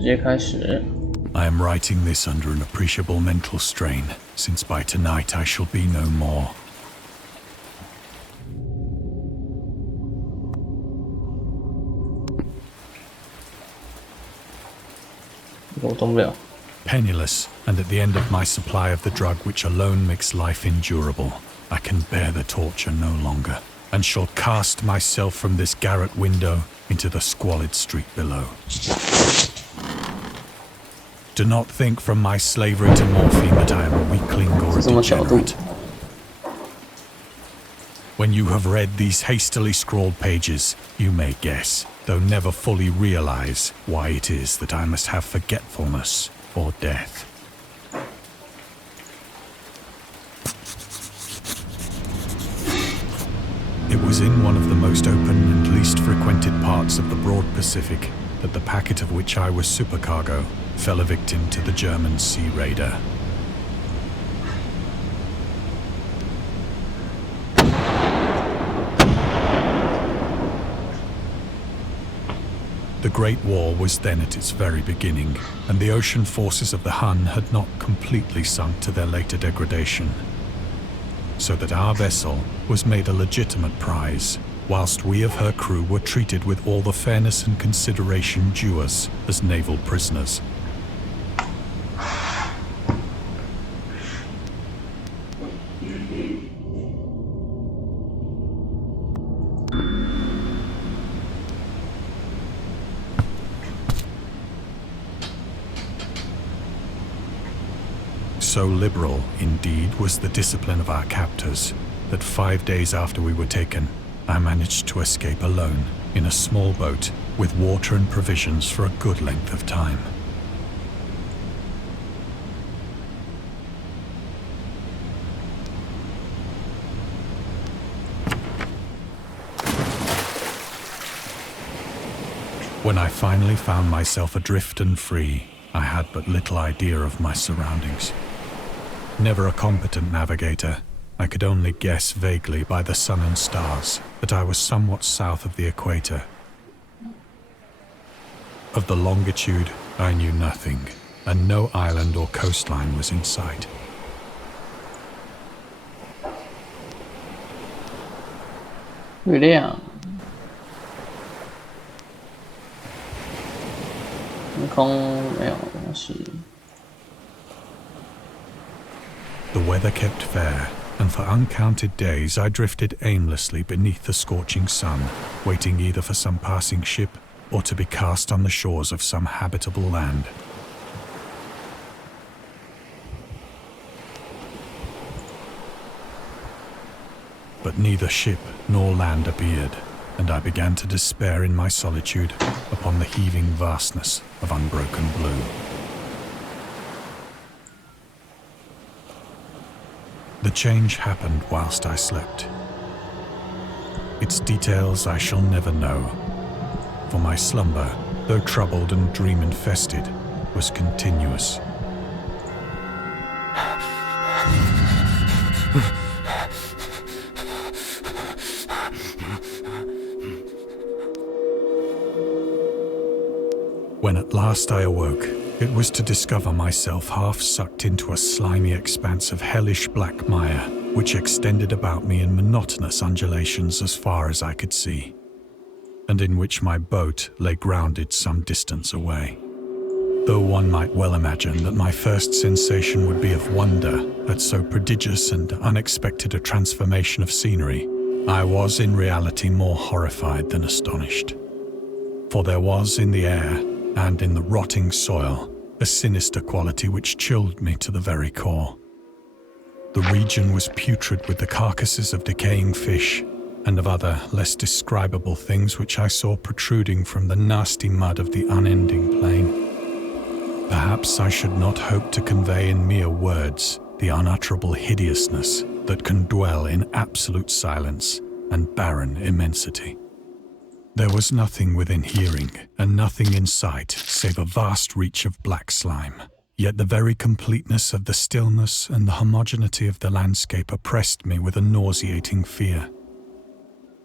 直接开始。I am writing this under an appreciable mental strain, since by tonight I shall be no more. 我动不了。 Penniless, and at the end of my supply of the drug which alone makes life endurable, I can bear the torture no longer, and shall cast myself from this garret window into the squalid street below. Do not think from my slavery to morphine that I am a weakling or a degenerate. When you have read these hastily scrawled pages, you may guess, though never fully realize, why it is that I must have forgetfulness or death. It was in one of the most open and least frequented parts of the broad Pacific that the packet of which I was supercargo fell a victim to the German sea raider. The Great War was then at its very beginning, and the ocean forces of the Hun had not completely sunk to their later degradation, so that our vessel was made a legitimate prize, whilst we of her crew were treated with all the fairness and consideration due us as naval prisoners. So liberal, indeed, was the discipline of our captors, that 5 days after we were taken, I managed to escape alone in a small boat with water and provisions for a good length of time. When I finally found myself adrift and free, I had but little idea of my surroundings. Never a competent navigator, I could only guess vaguely by the sun and stars that I was somewhat south of the equator. Of the longitude, I knew nothing, and no island or coastline was in sight. 月亮，天空没有东西。 The weather kept fair, and for uncounted days I drifted aimlessly beneath the scorching sun, waiting either for some passing ship or to be cast on the shores of some habitable land. But neither ship nor land appeared, and I began to despair in my solitude upon the heaving vastness of unbroken blue. The change happened whilst I slept. Its details I shall never know, for my slumber, though troubled and dream-infested, was continuous. When at last I awoke, it was to discover myself half sucked into a slimy expanse of hellish black mire, which extended about me in monotonous undulations as far as I could see, and in which my boat lay grounded some distance away. Though one might well imagine that my first sensation would be of wonder at so prodigious and unexpected a transformation of scenery, I was in reality more horrified than astonished. For there was in the air, and in the rotting soil, a sinister quality which chilled me to the very core. The region was putrid with the carcasses of decaying fish, and of other less describable things which I saw protruding from the nasty mud of the unending plain. Perhaps I should not hope to convey in mere words the unutterable hideousness that can dwell in absolute silence and barren immensity. There was nothing within hearing, and nothing in sight, save a vast reach of black slime. Yet the very completeness of the stillness and the homogeneity of the landscape oppressed me with a nauseating fear.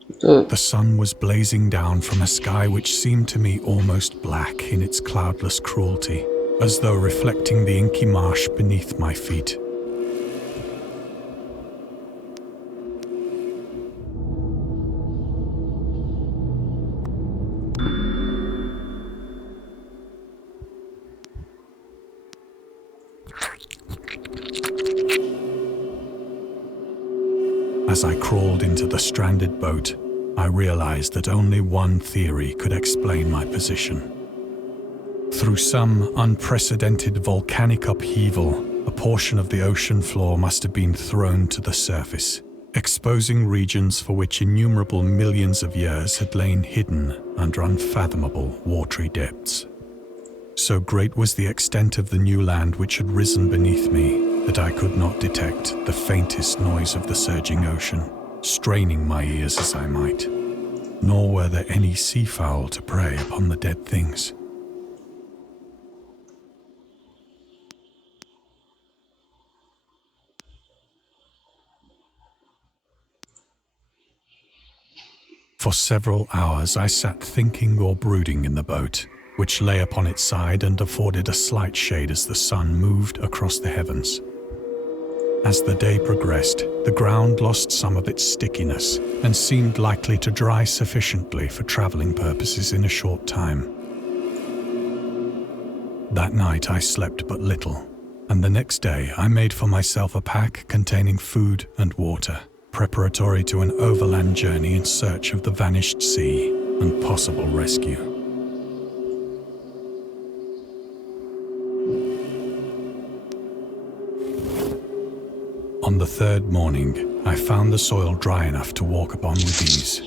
The sun was blazing down from a sky which seemed to me almost black in its cloudless cruelty, as though reflecting the inky marsh beneath my feet. As I crawled into the stranded boat, I realized that only one theory could explain my position. Through some unprecedented volcanic upheaval, a portion of the ocean floor must have been thrown to the surface, exposing regions for which innumerable millions of years had lain hidden under unfathomable watery depths. So great was the extent of the new land which had risen beneath me that I could not detect the faintest noise of the surging ocean, straining my ears as I might, nor were there any seafowl to prey upon the dead things. For several hours I sat thinking or brooding in the boat, which lay upon its side and afforded a slight shade as the sun moved across the heavens. As the day progressed, the ground lost some of its stickiness and seemed likely to dry sufficiently for traveling purposes in a short time. That night I slept but little, and the next day I made for myself a pack containing food and water, preparatory to an overland journey in search of the vanished sea and possible rescue. On the third morning, I found the soil dry enough to walk upon with ease.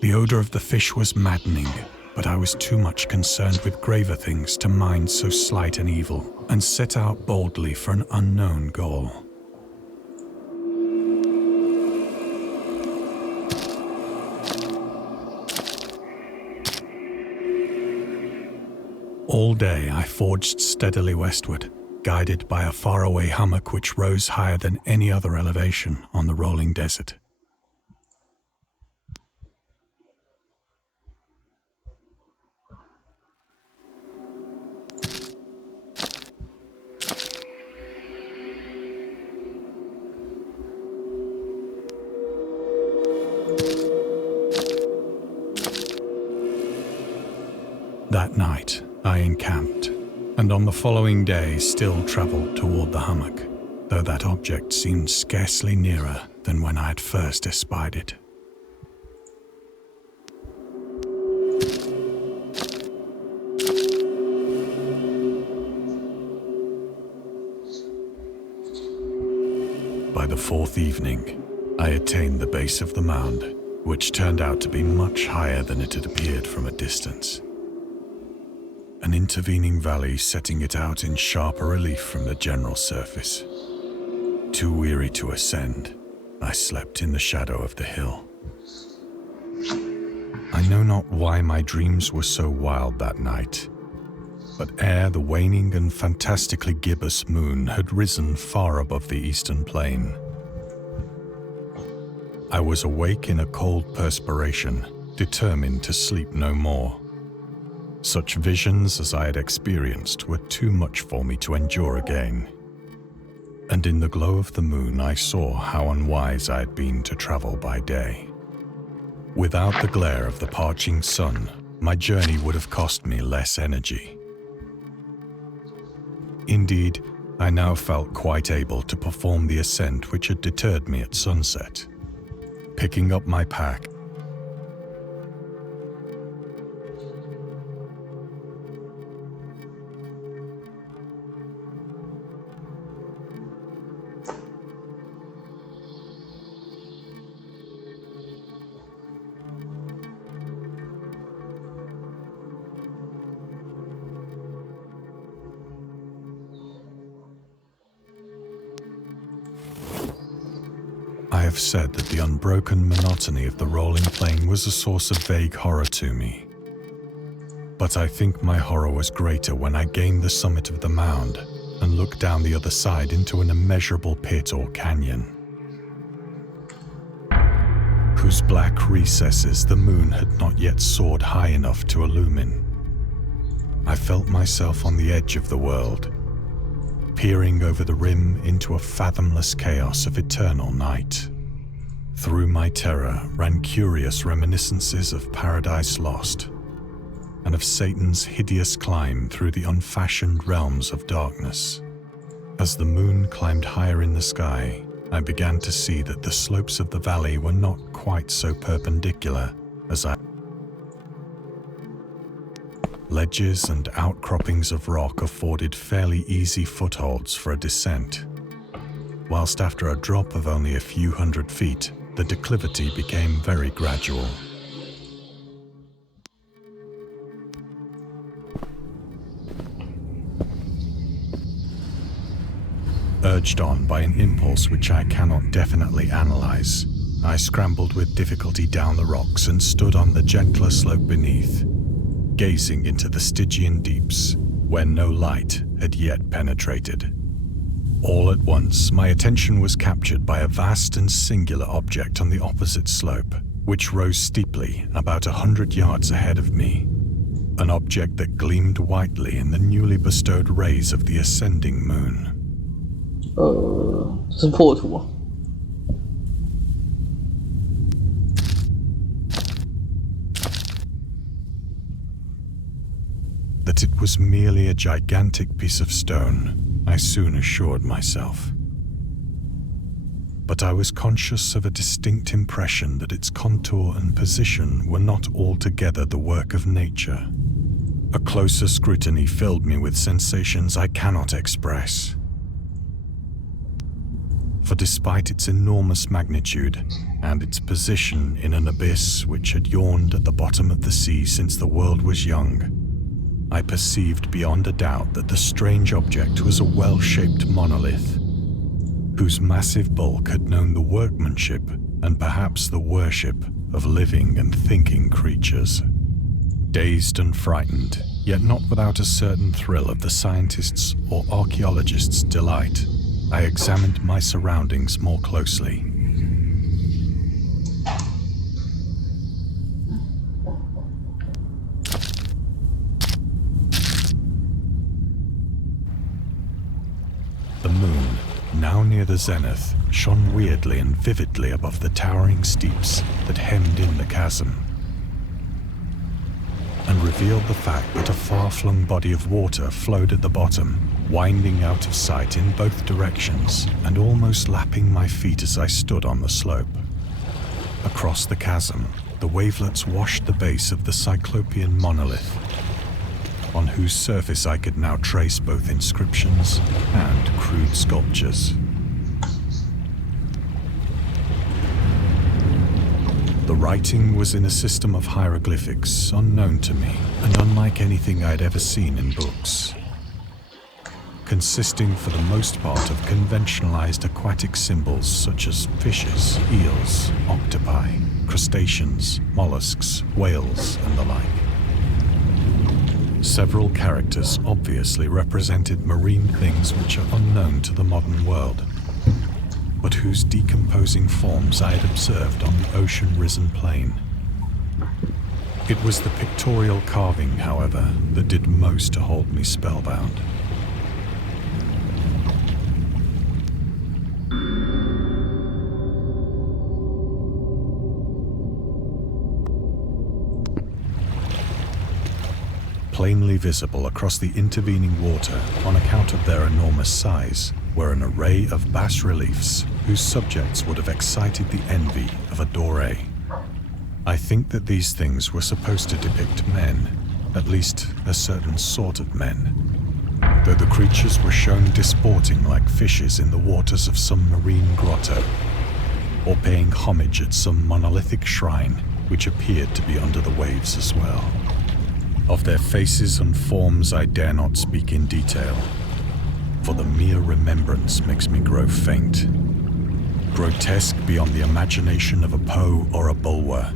The odor of the fish was maddening, but I was too much concerned with graver things to mind so slight an evil, and set out boldly for an unknown goal. All day I forged steadily westward, guided by a faraway hummock which rose higher than any other elevation on the rolling desert. That night, I encamped, and on the following day still travelled toward the hummock, though that object seemed scarcely nearer than when I had first espied it. By the fourth evening, I attained the base of the mound, which turned out to be much higher than it had appeared from a distance. An intervening valley setting it out in sharper relief from the general surface. Too weary to ascend, I slept in the shadow of the hill. I know not why my dreams were so wild that night, but ere the waning and fantastically gibbous moon had risen far above the eastern plain, I was awake in a cold perspiration, determined to sleep no more. Such visions as I had experienced were too much for me to endure again. And in the glow of the moon I saw how unwise I had been to travel by day. Without the glare of the parching sun, my journey would have cost me less energy. Indeed, I now felt quite able to perform the ascent which had deterred me at sunset. Picking up my pack, I have said that the unbroken monotony of the rolling plain was a source of vague horror to me. But I think my horror was greater when I gained the summit of the mound and looked down the other side into an immeasurable pit or canyon, whose whose black recesses the moon had not yet soared high enough to illumine. I felt myself on the edge of the world, peering over the rim into a fathomless chaos of eternal night. Through my terror ran curious reminiscences of Paradise Lost, and of Satan's hideous climb through the unfashioned realms of darkness. As the moon climbed higher in the sky, I began to see that the slopes of the valley were not quite so perpendicular as I. Ledges and outcroppings of rock afforded fairly easy footholds for a descent, whilst after a drop of only a few hundred feet, the declivity became very gradual. Urged on by an impulse which I cannot definitely analyze, I scrambled with difficulty down the rocks and stood on the gentler slope beneath, gazing into the Stygian deeps, where no light had yet penetrated. All at once, my attention was captured by a vast and singular object on the opposite slope, which rose steeply about 100 yards ahead of me. An object that gleamed whitely in the newly bestowed rays of the ascending moon. 这是破图啊。That it was merely a gigantic piece of stone, I soon assured myself. But I was conscious of a distinct impression that its contour and position were not altogether the work of nature. A closer scrutiny filled me with sensations I cannot express. For despite its enormous magnitude and its position in an abyss which had yawned at the bottom of the sea since the world was young, I perceived beyond a doubt that the strange object was a well-shaped monolith, whose massive bulk had known the workmanship and perhaps the worship of living and thinking creatures. Dazed and frightened, yet not without a certain thrill of the scientist's or archaeologist's delight, I examined my surroundings more closely. The moon, now near the zenith, shone weirdly and vividly above the towering steeps that hemmed in the chasm, and revealed the fact that a far-flung body of water flowed at the bottom, winding out of sight in both directions and almost lapping my feet as I stood on the slope. Across the chasm, the wavelets washed the base of the cyclopean monolith, on whose surface I could now trace both inscriptions and crude sculptures. The writing was in a system of hieroglyphics unknown to me and unlike anything I'd ever seen in books, consisting for the most part of conventionalized aquatic symbols such as fishes, eels, octopi, crustaceans, mollusks, whales, and the like. Several characters obviously represented marine things which are unknown to the modern world, but whose decomposing forms I had observed on the ocean-risen plain. It was the pictorial carving, however, that did most to hold me spellbound. Plainly visible across the intervening water on account of their enormous size were an array of bas-reliefs whose subjects would have excited the envy of a Doré. I think that these things were supposed to depict men, at least a certain sort of men, though the creatures were shown disporting like fishes in the waters of some marine grotto, or paying homage at some monolithic shrine which appeared to be under the waves as well. Of their faces and forms I dare not speak in detail, for the mere remembrance makes me grow faint. Grotesque beyond the imagination of a Poe or a Bulwer.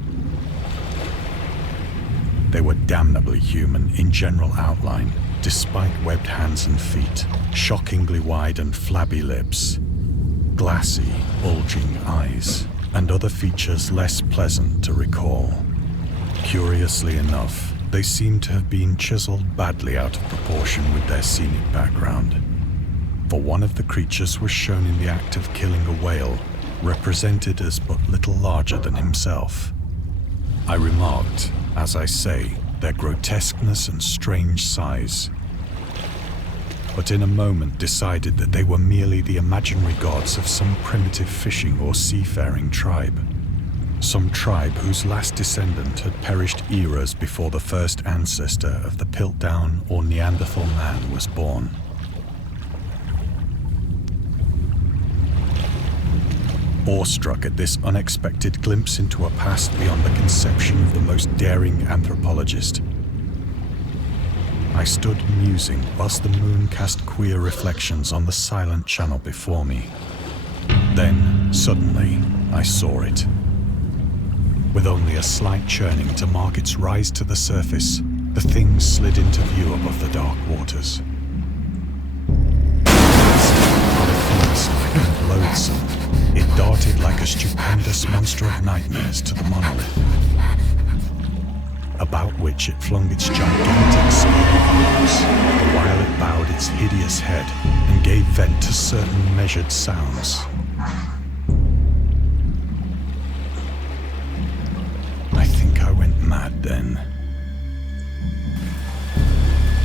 They were damnably human in general outline, despite webbed hands and feet, shockingly wide and flabby lips, glassy, bulging eyes, and other features less pleasant to recall. Curiously enough, they seem to have been chiseled badly out of proportion with their scenic background. For one of the creatures was shown in the act of killing a whale, represented as but little larger than himself. I remarked, as I say, their grotesqueness and strange size, but in a moment decided that they were merely the imaginary gods of some primitive fishing or seafaring tribe. Some tribe whose last descendant had perished eras before the first ancestor of the Piltdown or Neanderthal man was born. Awestruck at this unexpected glimpse into a past beyond the conception of the most daring anthropologist, I stood musing whilst the moon cast queer reflections on the silent channel before me. Then, suddenly, I saw it. With only a slight churning to mark its rise to the surface, the thing slid into view above the dark waters. Polyphemus-like and loathsome, it darted like a stupendous monster of nightmares to the monolith, about which it flung its gigantic scaly arms, the while it bowed its hideous head and gave vent to certain measured sounds. I think I went mad then.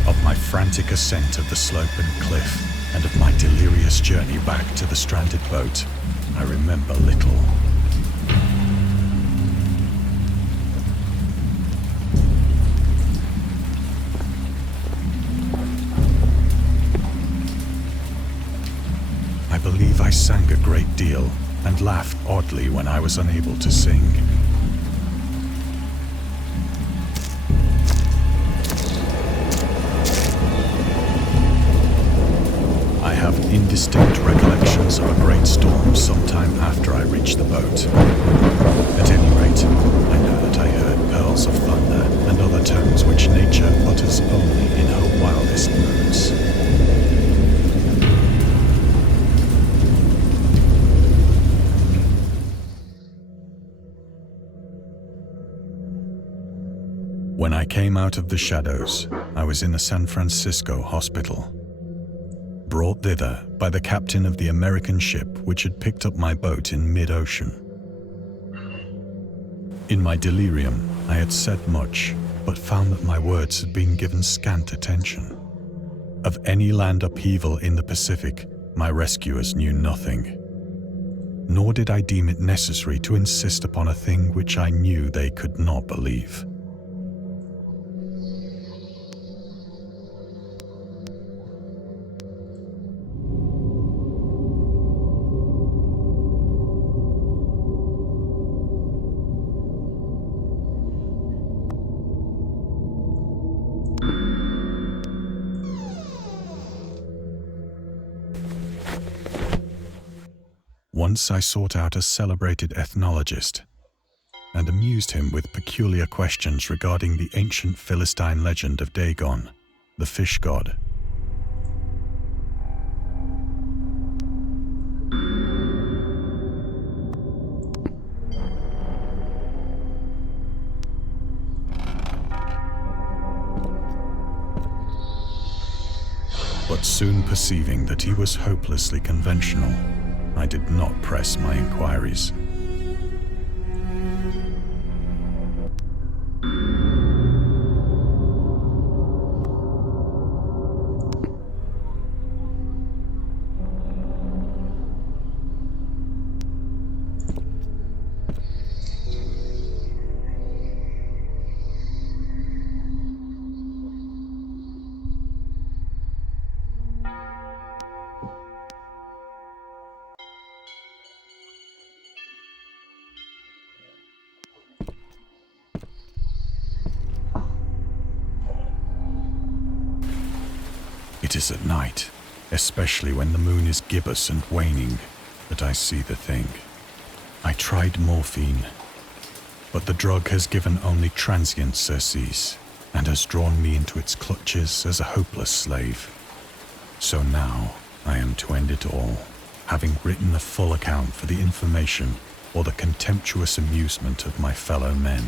Of my frantic ascent of the slope and cliff, and of my delirious journey back to the stranded boat, I remember little. I believe I sang a great deal and laughed oddly when I was unable to sing. I have indistinct recollections of a great storm sometime after I reached the boat. At any rate, I know that I heard pearls of thunder and other tones which nature utters only in her wildest moods. When I came out of the shadows, I was in a San Francisco hospital, brought thither by the captain of the American ship which had picked up my boat in mid-ocean. In my delirium, I had said much, but found that my words had been given scant attention. Of any land upheaval in the Pacific, my rescuers knew nothing. Nor did I deem it necessary to insist upon a thing which I knew they could not believe. Once I sought out a celebrated ethnologist and amused him with peculiar questions regarding the ancient Philistine legend of Dagon, the fish god. But soon perceiving that he was hopelessly conventional, I did not press my inquiries. It is at night, especially when the moon is gibbous and waning, that I see the thing. I tried morphine, but the drug has given only transient surcease and has drawn me into its clutches as a hopeless slave. So now I am to end it all, having written a full account for the information or the contemptuous amusement of my fellow men.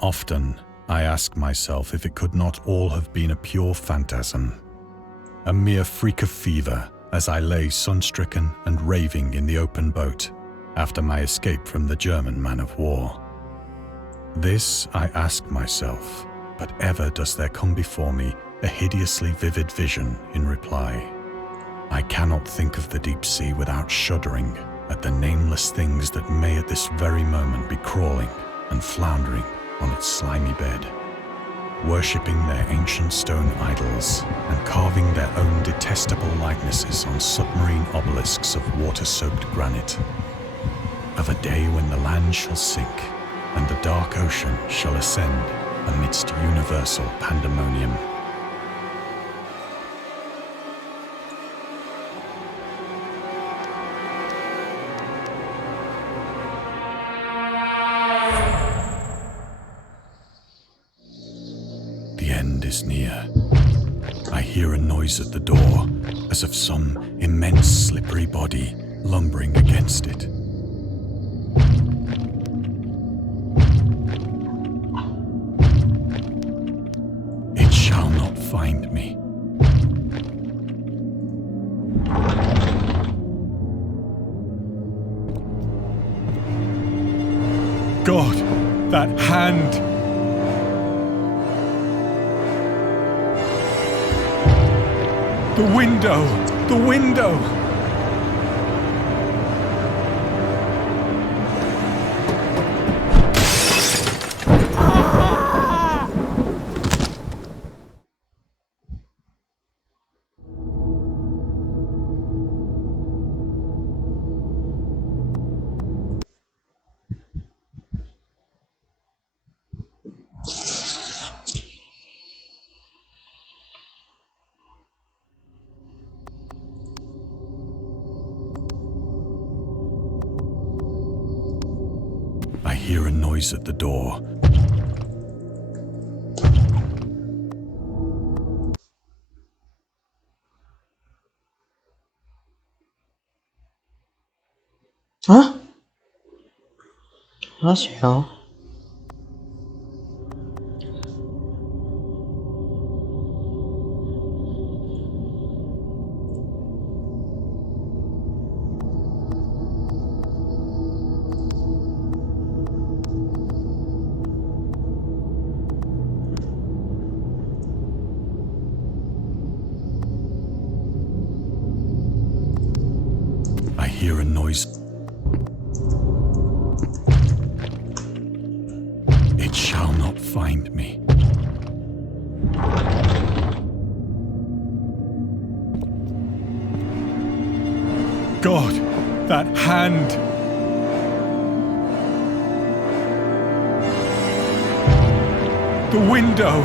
Often, I ask myself if it could not all have been a pure phantasm, a mere freak of fever as I lay sun-stricken and raving in the open boat after my escape from the German man-of-war. This I ask myself, but ever does there come before me a hideously vivid vision in reply. I cannot think of the deep sea without shuddering at the nameless things that may at this very moment be crawling and floundering on its slimy bed, worshipping their ancient stone idols and carving their own detestable likenesses on submarine obelisks of water-soaked granite. Of a day when the land shall sink and the dark ocean shall ascend amidst universal pandemonium. The end is near. I hear a noise at the door, as of some immense slippery body lumbering against it. It shall not find me. God, that hand! The window! The window! I hear a noise at the door. Hả? Nó sao? I hear a noise. It shall not find me. God, that hand! The window!